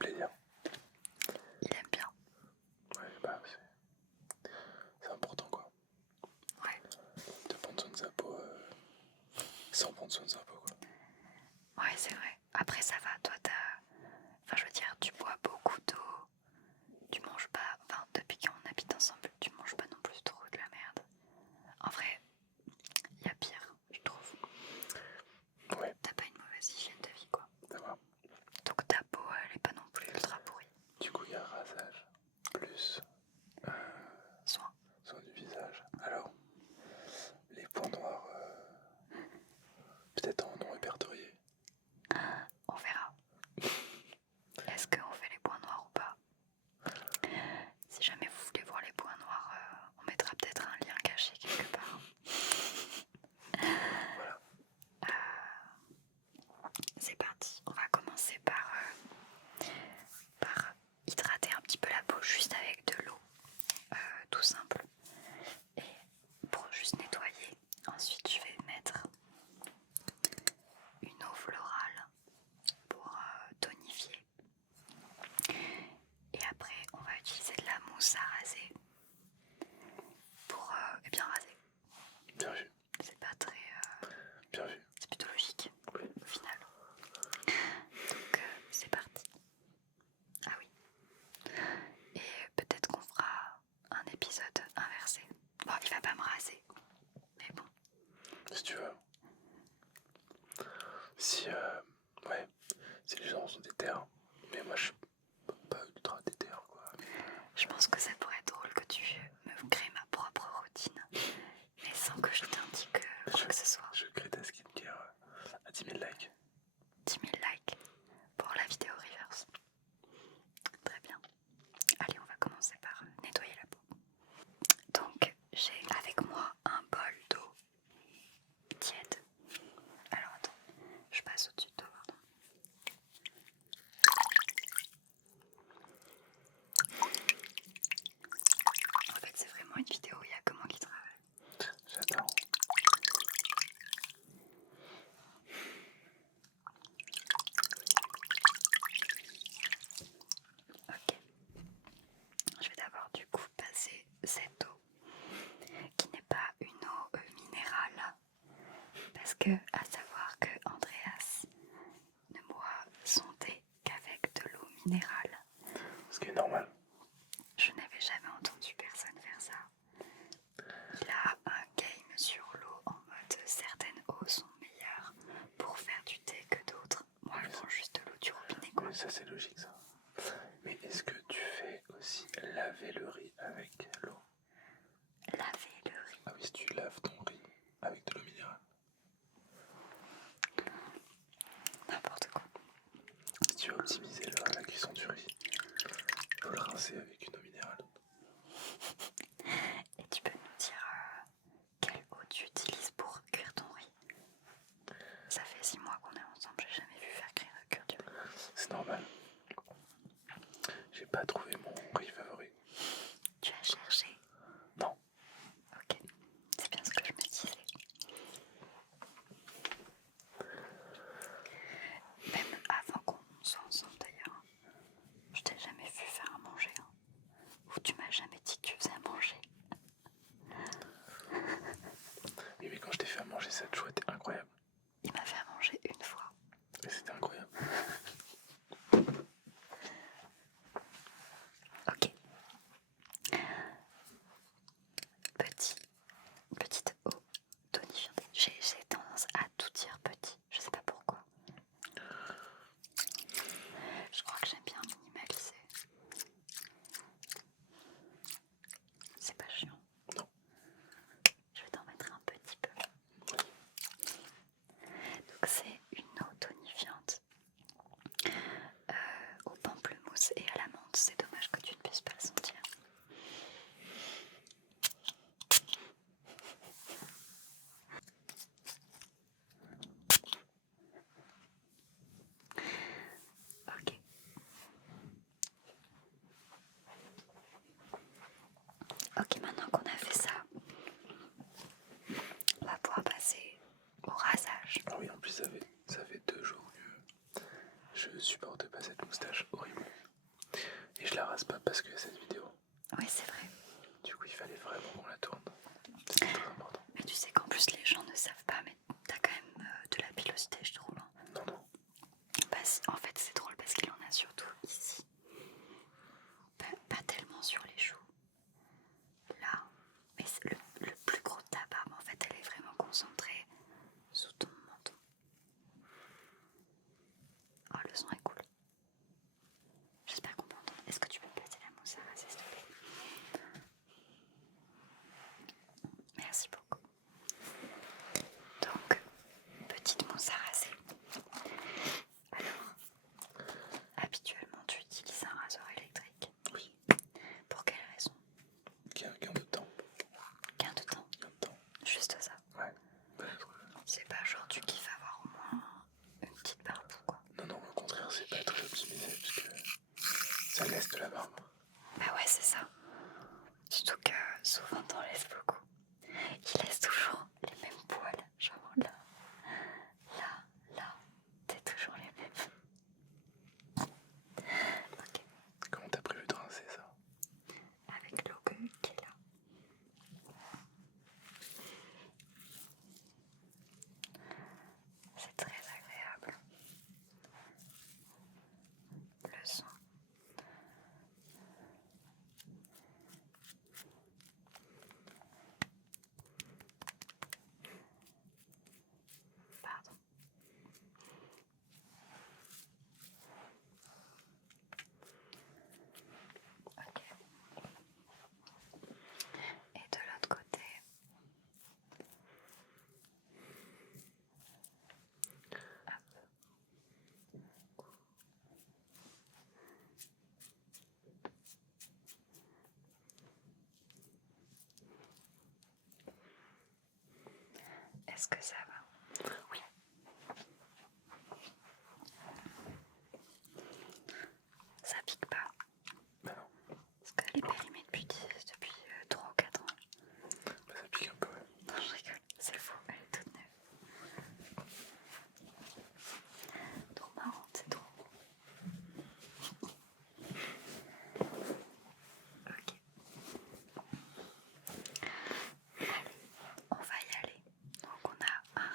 plaisir. Il aime bien. Ouais, bah c'est important quoi. Ouais. De prendre soin de sa peau sans prendre soin de sa peau quoi. Ouais, c'est vrai. Après, ça va. Toi, enfin, je veux dire, tu bois beaucoup d'eau. Tu manges pas. Enfin, depuis qu'on habite ensemble, tu manges pas non plus trop de la merde. En vrai, il y a pire, je trouve. Ouais, T'as pas une mauvaise hygiène de vie, quoi. ça va. Donc ta peau, elle est pas non plus ultra pourrie. Du coup, il y a rasage plus Soin. soin du visage. Alors, les points noirs, peut-être en non répertoriés. On verra. Est-ce qu'on fait les points noirs ou pas? Si jamais vous voulez voir les points noirs, on mettra peut-être un lien caché quelque part. Voilà. C'est parti. On va commencer par hydrater un petit peu la peau juste avec de l'eau. Tout simple. Et pour juste nettoyer, ensuite je vais mettre une eau florale pour tonifier. Et après, on va utiliser de la mousse à raser pour bien raser. Bien vu. C'est pas très. Bien vu. C'est plutôt logique Oui. au final. Donc c'est parti. Ah oui. Et peut-être qu'on fera un épisode inversé. Bon, il va pas me raser. Mais bon. Si tu veux. Si, ouais, si les gens sont déter, mais moi je suis pas ultra déter quoi. Je pense que ça pourrait être drôle que tu me crées ma propre routine. Mais sans que je t'indique quoi que ce soit. Je crée ta skincare à 10 000 likes. 10 000 likes pour la vidéo reverse. Très bien. Allez, on va commencer par nettoyer la peau. Donc, j'ai avec moi un bol d'eau tiède. Alors attends, je passe au-dessus de toi, pardon. En fait, c'est vraiment une vidéo où il y a que moi qui travaille. J'adore. Ok. Je vais d'abord du coup passer cette eau qui n'est pas une eau minérale. Parce que, à savoir que Andreas ne boit son thé qu'avec de l'eau minérale. Ce qui est normal. Je n'avais jamais entendu personne faire ça. Il a un game sur l'eau en mode certaines eaux sont meilleures pour faire du thé que d'autres. Moi je prends juste de l'eau du robinet quoi. Mais ça c'est logique ça. Mais est-ce que tu fais aussi laver le riz avec l'eau? Laver le riz. Ah oui, si tu laves ton riz avec de l'eau minérale. N'importe quoi. Si tu veux optimiser la cuisson du riz, il faut le rincer avec une eau minérale. Et tu peux nous dire quelle eau tu utilises pour cuire ton riz? Ça fait 6 mois qu'on est ensemble, j'ai jamais vu faire cuire du riz. C'est normal. J'ai pas trouvé mon riz favori. Tu as cherché? Non. Ok, c'est bien ce que je me disais. vraiment sur les joues. Là, mais le plus gros de ta barbe, en fait, elle est vraiment concentrée sous ton menton. Oh, le son est cool. J'espère qu'on peut entendre. Est-ce que tu peux placer la mousse à raser, s'il te plaît? Merci beaucoup. Donc, petite mousse à raser. Alors, habituellement, tu utilises un rasoir électrique. Oui. Pour quelle raison? Gain de temps. Gain de temps. Gain de temps. Juste ça. Ouais. C'est pas genre tu kiffes avoir au moins une petite barbe ou quoi? Non, au contraire, c'est pas très optimisé parce que ça laisse de la barbe. Bah ouais, c'est ça. Surtout que souvent t'en laisses beaucoup. Il laisse toujours les mêmes poils. Genre là, là, c'est toujours les mêmes. Ok, Comment t'as prévu de rincer ça? avec l'eau qui est là. C'est très agréable. Le son. Pardon. Ok. Et de l'autre côté. Hop. Est-ce que ça va? Oui. Ça pique pas. Bah non. Parce qu'elle est périmée depuis 3 ou 4 ans. Bah ça pique un peu, ouais. Non, je rigole, c'est faux, elle est toute neuve. Trop marrant, c'est trop. Ok. Allez, on va y aller. Donc on a 1,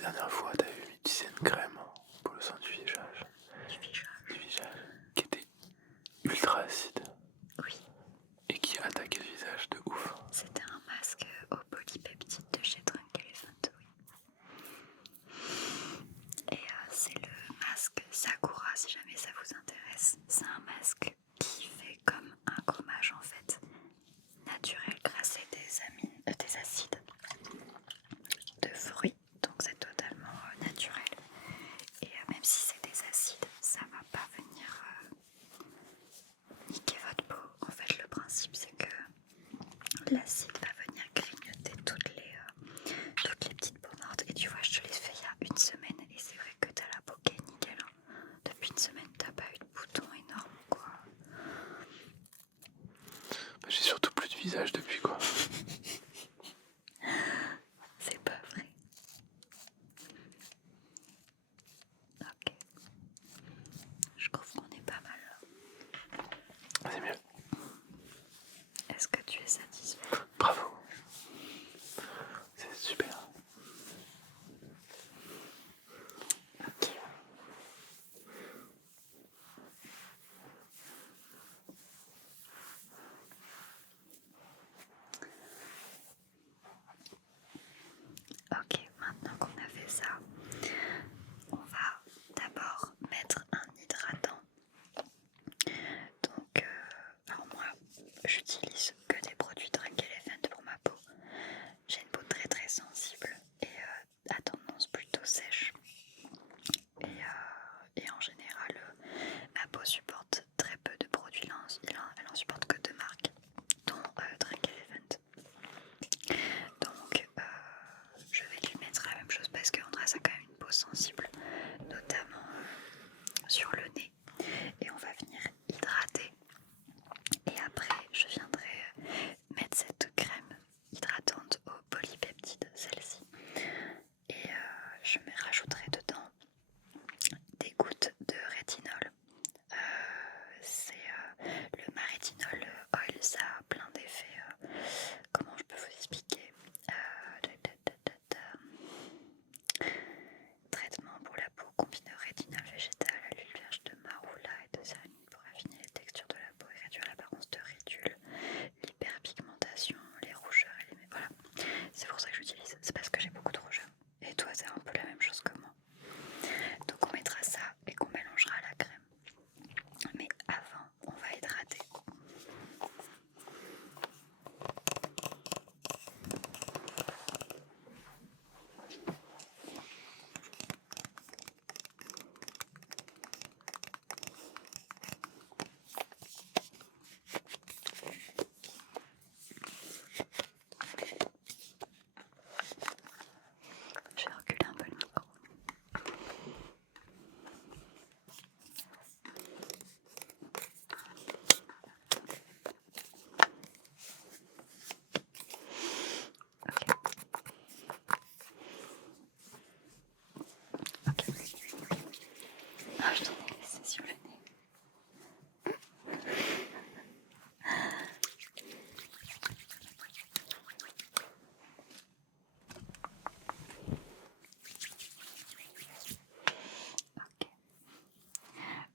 dernière fois, t'avais utilisé une crème pour le soin du visage. Du visage. Qui était ultra acide. Oui. Et qui attaquait le visage de ouf. C'était un masque au polypeptide de chez Drunk Elephant, oui. Et c'est le masque Sakura, si jamais ça vous intéresse. C'est un masque qui fait comme un gommage en fait, naturel grâce à des acides de fruits. Donc c'est totalement naturel. Et même si c'est des acides, ça va pas venir niquer votre peau. En fait, le principe c'est que l'acide va venir grignoter toutes les petites peaux mortes. Et tu vois, je te l'ai fait il y a une semaine et c'est vrai que t'as la peau qui est nickel. Hein. Depuis une semaine, t'as pas eu de boutons énormes quoi. Bah, j'ai surtout plus de visage depuis quoi. C'est pas vrai. Ok. Je trouve qu'on est pas mal là. C'est mieux. Est-ce que tu es satisfait? Bravo. C'est super. Ok. Ok, maintenant qu'on a fait ça, on va d'abord mettre un hydratant. Donc, alors moi, j'utilise que des produits Drunk Elephant pour ma peau. J'ai une peau très très sensible et à tendance plutôt sèche. Et en général, ma peau supporte très peu de produits. Elle en supporte que deux marques, dont Drunk Elephant. Donc, je vais lui mettre la même chose parce qu'Andreas a quand même une peau sensible, notamment sur le nez. Et on va venir hydrater. Et après, je viendrai mettre cette crème hydratante au polypeptide, celle-ci. Et je me rajouterai dedans des gouttes de rétinol. C'est le marétinol oil, ça a plein d'effets. Comment je peux vous expliquer? Traitement pour la peau combiné au rétinol végétal, à l'huile vierge de maroula et de cérémine pour affiner les textures de la peau et réduire l'apparence de ridules, l'hyperpigmentation, les rougeurs et les... Voilà, c'est pour ça que j'utilise. C'est parce que j'ai beaucoup de rougeurs. Et toi, c'est un peu la même chose que moi. Donc on mettra ça et qu'on mélangera à la crème. Mais avant, on va hydrater. Je vais reculer un peu le micro. Ok. Ah, je t'en ai laissé sur le nez. Ok.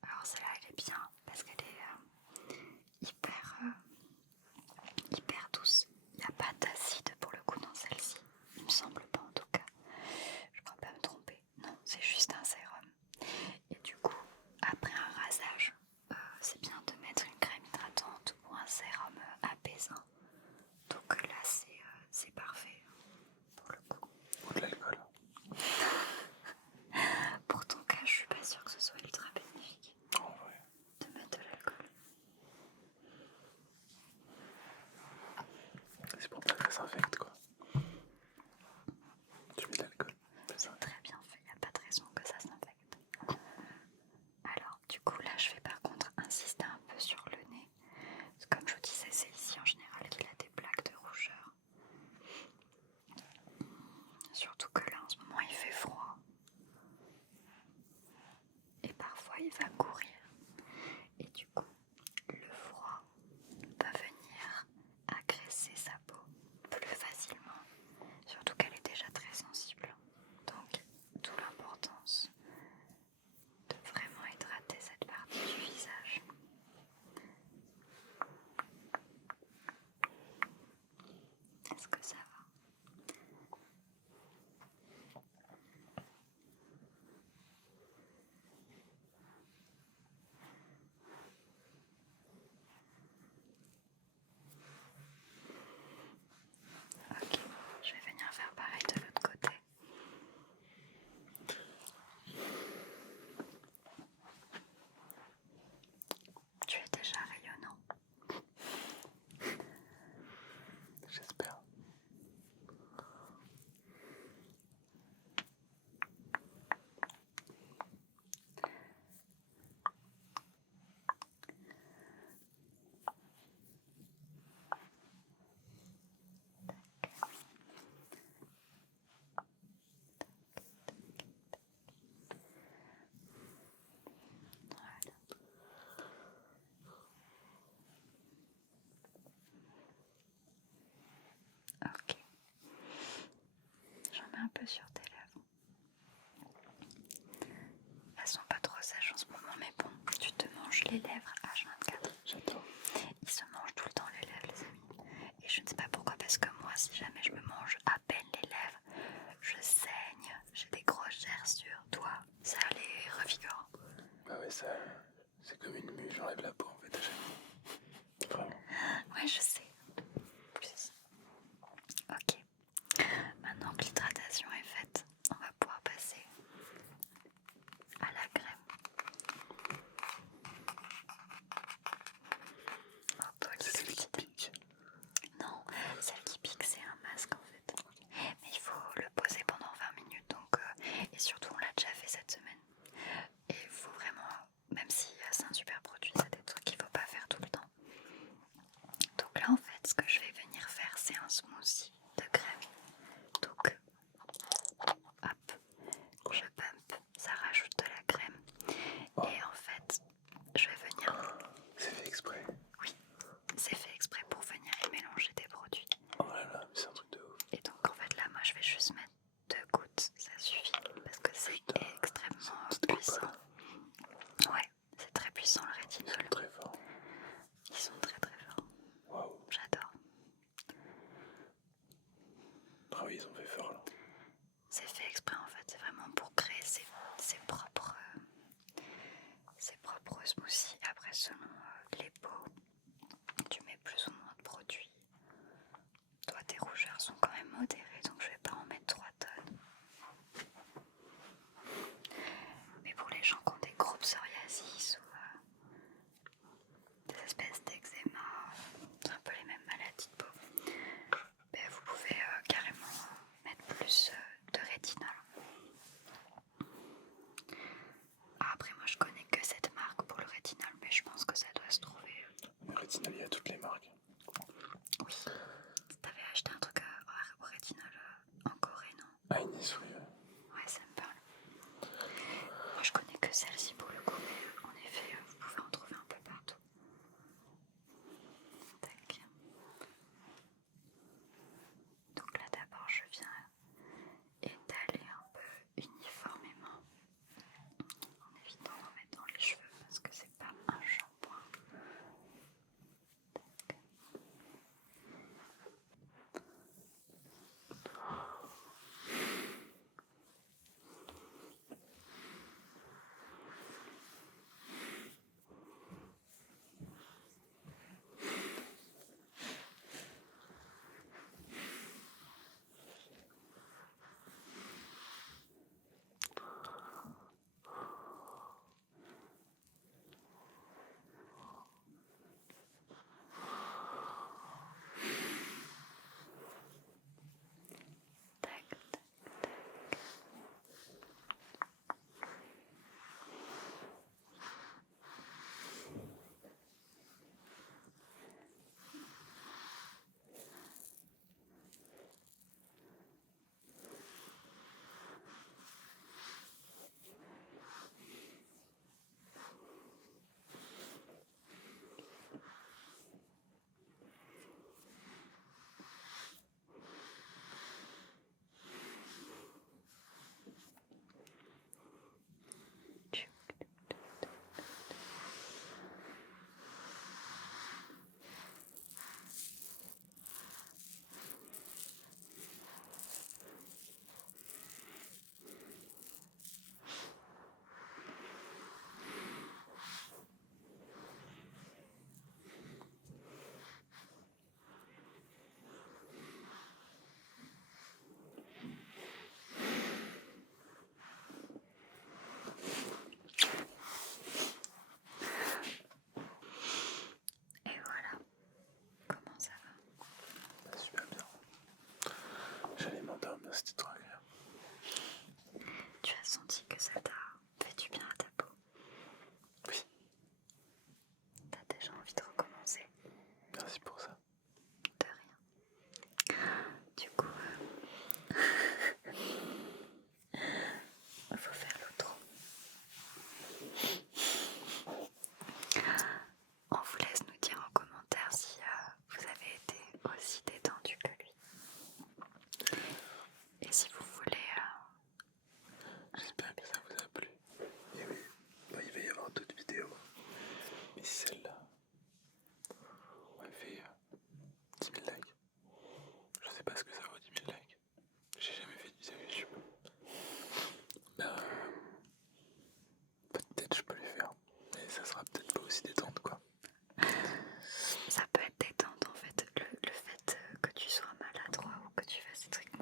Alors celle-là, elle est bien parce qu'elle est hyper douce. Il n'y a pas d'acide pour le coup dans celle-ci. Il me semble pas en tout cas. Je crois pas me tromper. Non, c'est juste un sérum. Et du coup, après un rasage, c'est bien de mettre une crème hydratante ou un sérum apaisant. Donc là, c'est parfait pour le coup. Ou de l'alcool. Pour ton cas, je suis pas sûre que ce soit ultra bénéfique En vrai. de mettre de l'alcool. C'est pour pas que ça s'infecte quoi. Tu mets de l'alcool. C'est très bien fait, il n'y a pas de raison que ça s'infecte. Alors, du coup, là, je vais par contre insister un peu sur le nez. Comme je vous disais, c'est ici en général qu'il a des plaques de rougeur. Surtout que là, en ce moment, il fait froid. Et parfois, il va courir. Et du coup, le froid va venir agresser sa peau plus facilement. Surtout qu'elle est déjà très sensible. Donc, peu sur tes lèvres. Elles sont pas trop sèches en ce moment, mais bon, tu te manges les lèvres H24. J'adore. Ils se mangent tout le temps les lèvres, les amis. Et je ne sais pas pourquoi, parce que moi, si jamais je me mange à peine les lèvres, je saigne, j'ai des grosses gerçures. Toi, ça les revigore. Bah ouais, ça, c'est comme une mue, j'enlève la peau en fait à chaque fois. Vraiment. Ouais, je sais. Plus. Ok. Maintenant que l'hydratation est faite, on va pouvoir passer à la crème. C'est celle qui pique. Non, celle qui pique, c'est un masque en fait. Mais il faut le poser pendant 20 minutes. Donc, et surtout, on l'a déjà fait cette semaine. Et il faut vraiment, même si c'est un super produit, c'est des trucs qu'il ne faut pas faire tout le temps. Donc là, en fait, ce que je vais venir faire, c'est un smoothie de crème. Donc, hop, je pump, ça rajoute de la crème. Et en fait, je vais venir... C'est fait exprès. Oui, c'est fait exprès pour venir y mélanger des produits. Oh là là, c'est un truc de ouf. Et donc, en fait, là, moi, je vais juste mettre 2 gouttes, ça suffit. Parce que c'est extrêmement puissant. Ouais, c'est très puissant le rétinol. Ils sont très forts. Ils sont très très forts. Waouh. J'adore. Ah oui, ils ont fait fort là. C'est fait exprès en fait, c'est vraiment pour créer ses propres smoothies. Après, selon les peaux, tu mets plus ou moins de produits. Toi, tes rougeurs sont quand même modérées, donc je vais pas en mettre 3 tonnes. Mais pour les gens qui ont des gros psoriasis ou des espèces d'eczéma, c'est un peu les mêmes maladies de peau, ben, vous pouvez carrément mettre plus de rétinol. Après, moi je connais que cette marque pour le rétinol, mais je pense que ça doit se trouver. Le rétinol, il y a toutes les marques. Oui. T'avais acheté un truc au rétinol.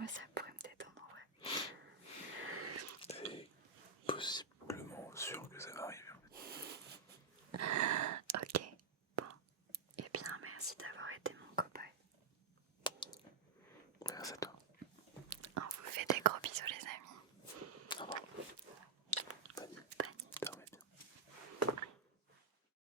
Moi ça